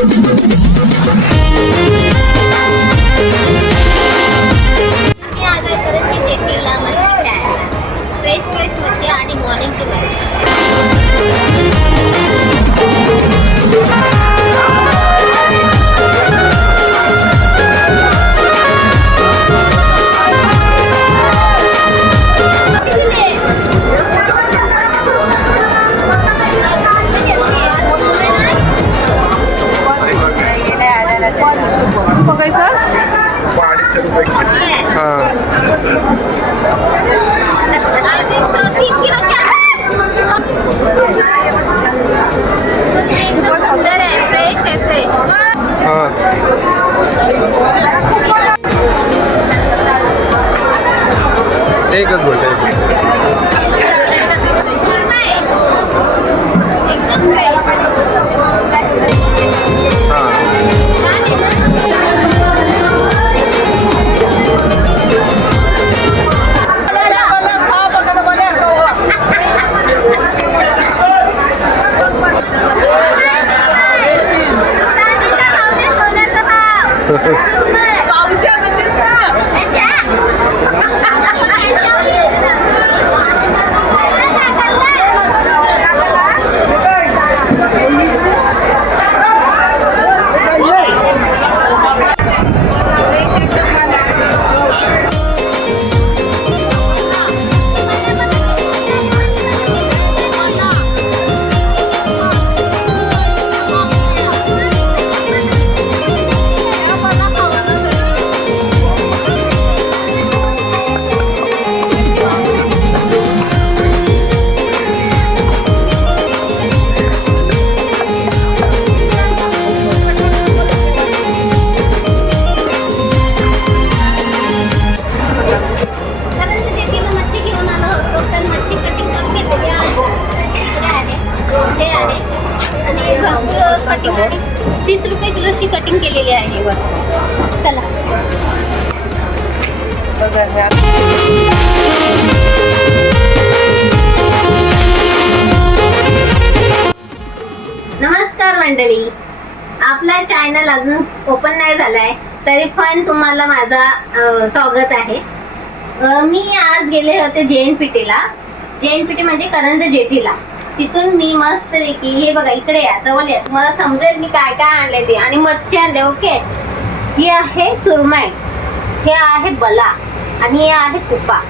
Fresh fresh मच्छी आणि मॉर्निंगची मच्छी. कैसा? एकदम सुंदर आहे, फ्रेश आहे, फ्रेश. एकच बोलतो एकदम फ्रेश. कटिंग 30 रुपये किलोची कटिंग केलेली आहे बस. चला नमस्कार मंडळी, आपला चॅनल अजून ओपन नाही झालाय तरी पण तुम्हाला माझा स्वागत आहे. मी आज गेले होते JNPTला. JNPT म्हणजे करंज जेटीला. तिथून मी मस्त पैकी हे बघा इकडे या, जवळ या, तुम्हाला समजेल मी काय काय आणले ते. आणि मच्छी आणले. ओके, ही आहे सुरमई, हे आहे बला आणि हे आहे कुपा.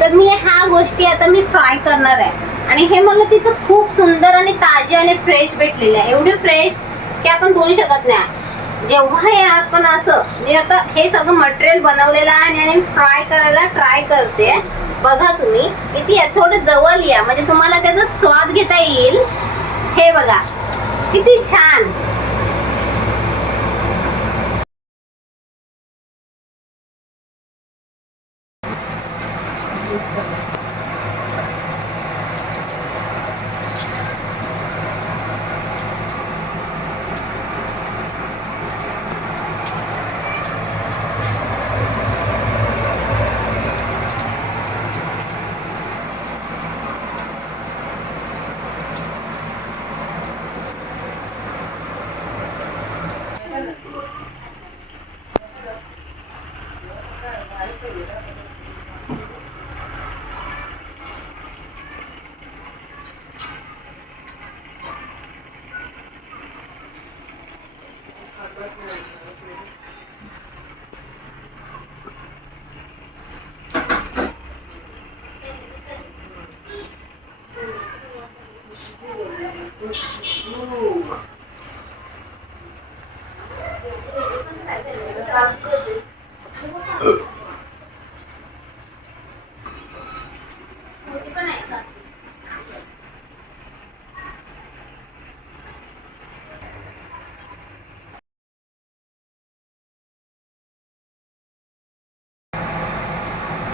तर मी ह्या गोष्टी आता मी फ्राय करणार आहे. आणि हे मला तिथं खूप सुंदर आणि ताजे आणि फ्रेश भेटलेले आहे. एवढे फ्रेश की आपण बोलू शकत नाही. जेव्हा हे आपण असं मी आता हे सगळं मटेरियल बनवलेलं आहे आणि फ्राय करायला ट्राय करते. बघा तुम्ही किती थोडं जवळ या म्हणजे तुम्हाला त्याचा स्वाद घेता येईल. हे बघा किती छान.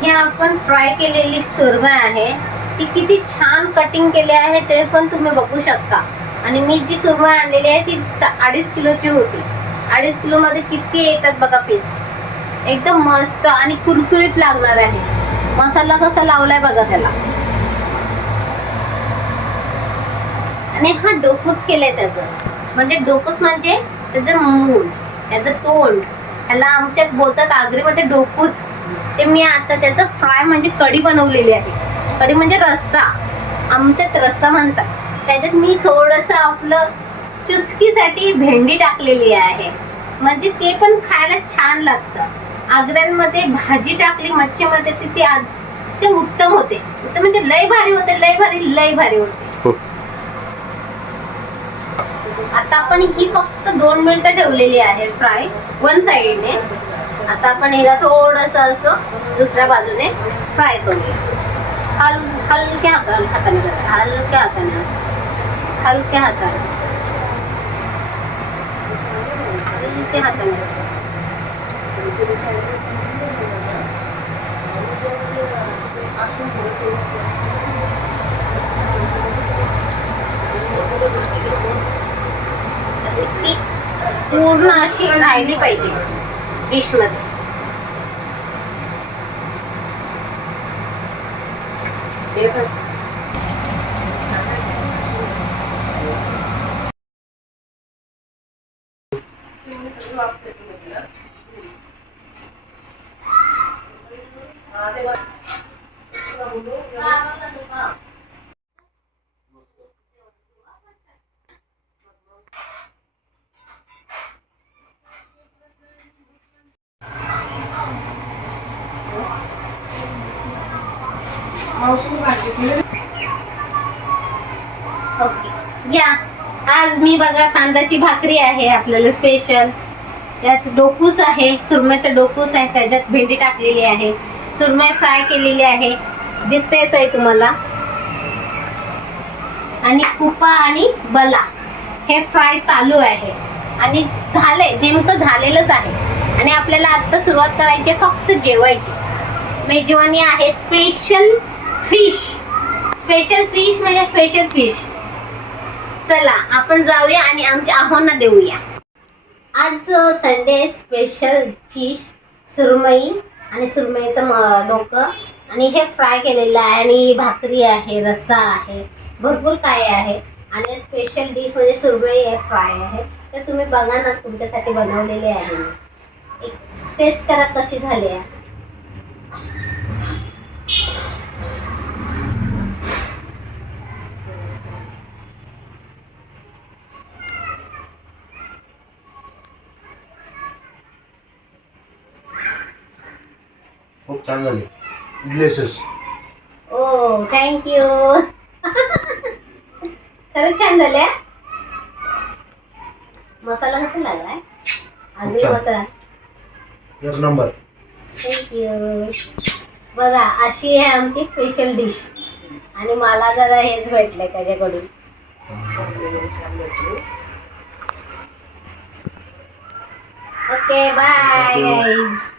हे आपण फ्राय केलेली सुरमई आहे. ती किती छान कटिंग केली आहे ते पण तुम्ही बघू शकता. आणि मी जी सुरमई आणलेली आहे ती 2.5 किलोची होती. 2.5 किलो मध्ये किती येतात बघा पीस. एकदम मस्त आणि कुरकुरीत लागणार आहे. मसाला कसा लावलाय बघा त्याला. आणि हा डोकूच केलाय त्याचं. म्हणजे डोकूच म्हणजे त्याचं मूळ, त्याचं तोंड, त्याला आमच्यात बोलतात आगरीमध्ये डोकूस. ते मी आता त्याचं फ्राय म्हणजे कढी बनवलेली आहे. कढी म्हणजे रस्सा, आमच्यात रस्सा म्हणतात. त्याच्यात मी थोडंसं आपलं चुस्कीसाठी भेंडी टाकलेली आहे, म्हणजे ते पण खायला छान लागतं. आग्र्यांमध्ये भाजी टाकली मच्छीमध्ये ते उत्तम होते. उत्तम म्हणजे लय भारी होते, लय भारी लय भारी होते. आता आपण ही फक्त 2 मिनिटं ठेवलेली आहे फ्राय वन साइडने. आता आपण हिला थोडंसं असं दुसऱ्या बाजूने फ्राय करूया. हलक्या हाताने हलक्या हाताने हलक्या हाताने हलक्या हाताने. ती पूर्ण अशी राहिली पाहिजे डिश मध्ये. ओके या, आज मी बघा तांदळाची भाकरी आहे आपल्याला स्पेशल. याच डोकूस आहे, सुरमईचा डोकूस आहे, त्याच्यात भेंडी टाकलेली आहे, सुरमई फ्राय केलेली आहे, दिसतेच आहे तुम्हाला. आणि कुपा आणि बला हे फ्राय चालू आहे आणि झालंय, नेमकं झालेलंच आहे. आणि आपल्याला आता सुरुवात करायची आहे फक्त जेवायची. मेजवानी आहे स्पेशल फिश. स्पेशल फिश म्हणजे स्पेशल फिश. चला आपण जाऊया आणि आमच्या आहोंना देऊया. आज संडे स्पेशल फिश, सुरमई आणि सुरमईचं डोकं आणि हे फ्राय केलेलं आहे आणि भाकरी आहे, रस्सा आहे, भरपूर काय आहे. आणि स्पेशल डिश म्हणजे सुरमई आहे, फ्राय आहे. तर तुम्ही बघा ना, तुमच्यासाठी बनवलेले आहे मी. एक टेस्ट करा कशी झाली आहे. खूप छान झाली. ग्लेसेस. ओ थँक्यू. खरंच छान झाले. मसाला कसा लागलाय? आगरी मसाला एक नंबर. थँक्यू. बघा अशी आहे आमची स्पेशल डिश आणि मला जरा हेच भेटलंय त्याच्याकडून. Okay bye guys.